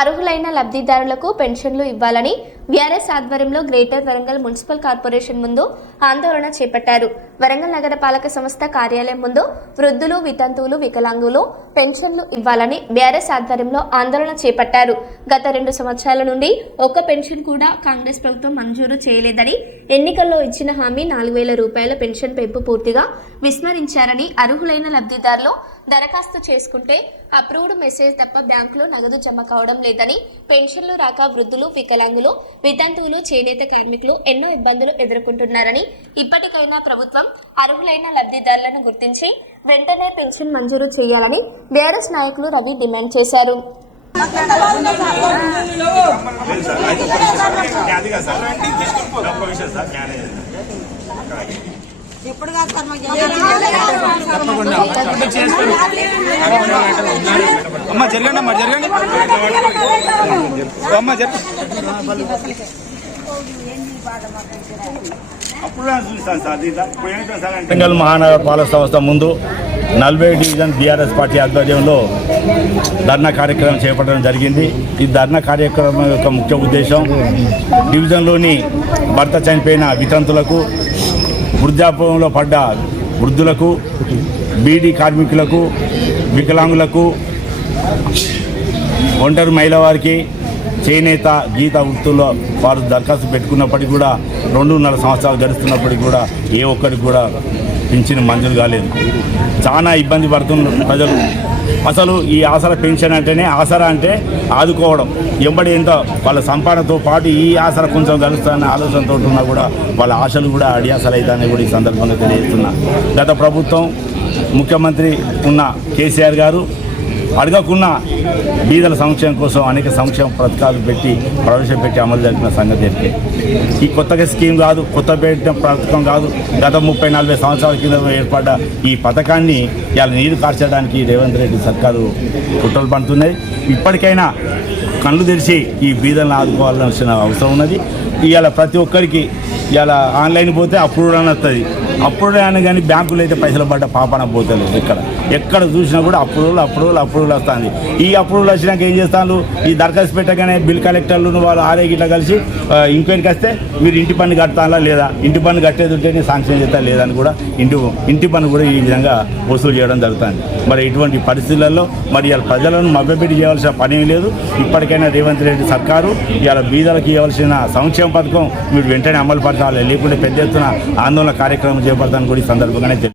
అర్హులైన లబ్ధిదారులకు పెన్షన్లు ఇవ్వాలని బీఆర్ఎస్ ఆధ్వర్యంలో గ్రేటర్ వరంగల్ మున్సిపల్ కార్పొరేషన్ ముందు ఆందోళన చేపట్టారు. వరంగల్ నగరపాలక సంస్థ కార్యాలయం ముందు వృద్ధులు, వితంతువులు, వికలాంగులు పెన్షన్లు ఇవ్వాలని బీఆర్ఎస్ ఆధ్వర్యంలో ఆందోళన చేపట్టారు. గత 2 సంవత్సరాల నుండి ఒక్క పెన్షన్ కూడా కాంగ్రెస్ ప్రభుత్వం మంజూరు చేయలేదని, ఎన్నికల్లో ఇచ్చిన హామీ 4,000 రూపాయల పెన్షన్ పెంపు పూర్తిగా విస్మరించారని, అర్హులైన లబ్ధిదారులు దరఖాస్తు చేసుకుంటే అప్రూవ్డ్ మెసేజ్ తప్ప బ్యాంకులో నగదు జమ కావడం లేదని, పెన్షన్లు రాక వృద్ధులు, వికలాంగులు, వితంతువులు, చేనేత కార్మికులు ఎన్నో ఇబ్బందులు ఎదుర్కొంటున్నారని, ఇప్పటికైనా ప్రభుత్వం అర్హులైన లబ్ధిదారులను గుర్తించి వెంటనే పెన్షన్ మంజూరు చేయాలని బీఆర్ఎస్ నాయకులు రవి డిమాండ్ చేశారు. అమ్మ జరగండి, అమ్మ జరగండి, అమ్మ జరగండి. వరంగల్ మహానగర పాలక సంస్థ ముందు 40 డివిజన్ బీఆర్ఎస్ పార్టీ ఆధ్వర్యంలో ధర్నా కార్యక్రమం చేపట్టడం జరిగింది. ఈ ధర్నా కార్యక్రమం యొక్క ముఖ్య ఉద్దేశం డివిజన్లోని భర్త చనిపోయిన వితంతులకు, వృద్ధాప్యంలో పడ్డ వృద్ధులకు, బీడీ కార్మికులకు, వికలాంగులకు, ఒంటరి మహిళ వారికి, చేనేత గీత వృత్తుల్లో వారు దరఖాస్తు పెట్టుకున్నప్పటికీ కూడా 2.5 సంవత్సరాలు గడుస్తున్నప్పటికీ కూడా ఏ ఒక్కరికి కూడా పింఛను మంజూరు కాలేదు. చాలా ఇబ్బంది పడుతున్నారు ప్రజలు. అసలు ఈ ఆసరా పెన్షన్ అంటేనే, ఆసరా అంటే ఆదుకోవడం, ఎంబడి ఎంత వాళ్ళ సంపాదనతో పాటు ఈ ఆసరా కొంచెం కలుస్తారనే ఆలోచనతో ఉన్నా కూడా వాళ్ళ ఆశలు కూడా అడియాసలు అవుతాయని కూడా ఈ సందర్భంగా తెలియజేస్తున్నా. గత ప్రభుత్వం ముఖ్యమంత్రి ఉన్న కేసీఆర్ గారు అడగకున్న బీదల సంక్షేమం కోసం అనేక సంక్షేమ పథకాలు ప్రవేశపెట్టి అమలు జరిపిన సంగతి ఏంటి? ఈ కొత్తగా స్కీమ్ కాదు, కొత్త పెట్టిన పథకం కాదు. గత 30-40 సంవత్సరాల కింద ఏర్పడ్డ ఈ పథకాన్ని ఇవాళ నీరు కార్చడానికి రేవంత్ రెడ్డి సర్కారు కుట్రలు పడుతున్నాయి. ఇప్పటికైనా కళ్ళు తెరిచి ఈ బీదలను ఆదుకోవాల్సిన అవసరం ఉన్నది. ఇవాళ ప్రతి ఒక్కరికి ఇవాళ ఆన్లైన్ పోతే అప్రూవ్డ్ అని వస్తుంది. అప్రూవ్డ్ అని కానీ బ్యాంకులు అయితే పైసలు పడ్డ పాపన పోతలేదు. ఎక్కడ చూసినా కూడా అప్రూవల్ వస్తుంది. ఈ అప్రూవల్ వచ్చినాక ఏం చేస్తాను, ఈ దరఖాస్తు పెట్టగానే బిల్ కలెక్టర్లు వాళ్ళు ఆరే గిట్లా కలిసి ఇంక్వైరీకి వస్తే మీరు ఇంటి పన్ను కడతానా లేదా, ఇంటి పన్ను కట్టేది ఉంటేనే శాంక్షన్ చేస్తా లేదని కూడా ఇంటి పన్ను కూడా ఈ విధంగా వసూలు చేయడం జరుగుతుంది. మరి ఇటువంటి పరిస్థితులలో మరి ఇవాళ ప్రజలను మభ్యపెట్టి చేయవలసిన పని లేదు. ఇప్పటికైనా రేవంత్ రెడ్డి సర్కారు ఇవాళ బీదలకు ఇవ్వాల్సిన సంక్షేమ పథకం మీరు వెంటనే అమలు పరచాలి, లేకుంటే పెద్ద ఎత్తున ఆందోళన కార్యక్రమం చేపడతాను కూడా ఈ సందర్భంగానే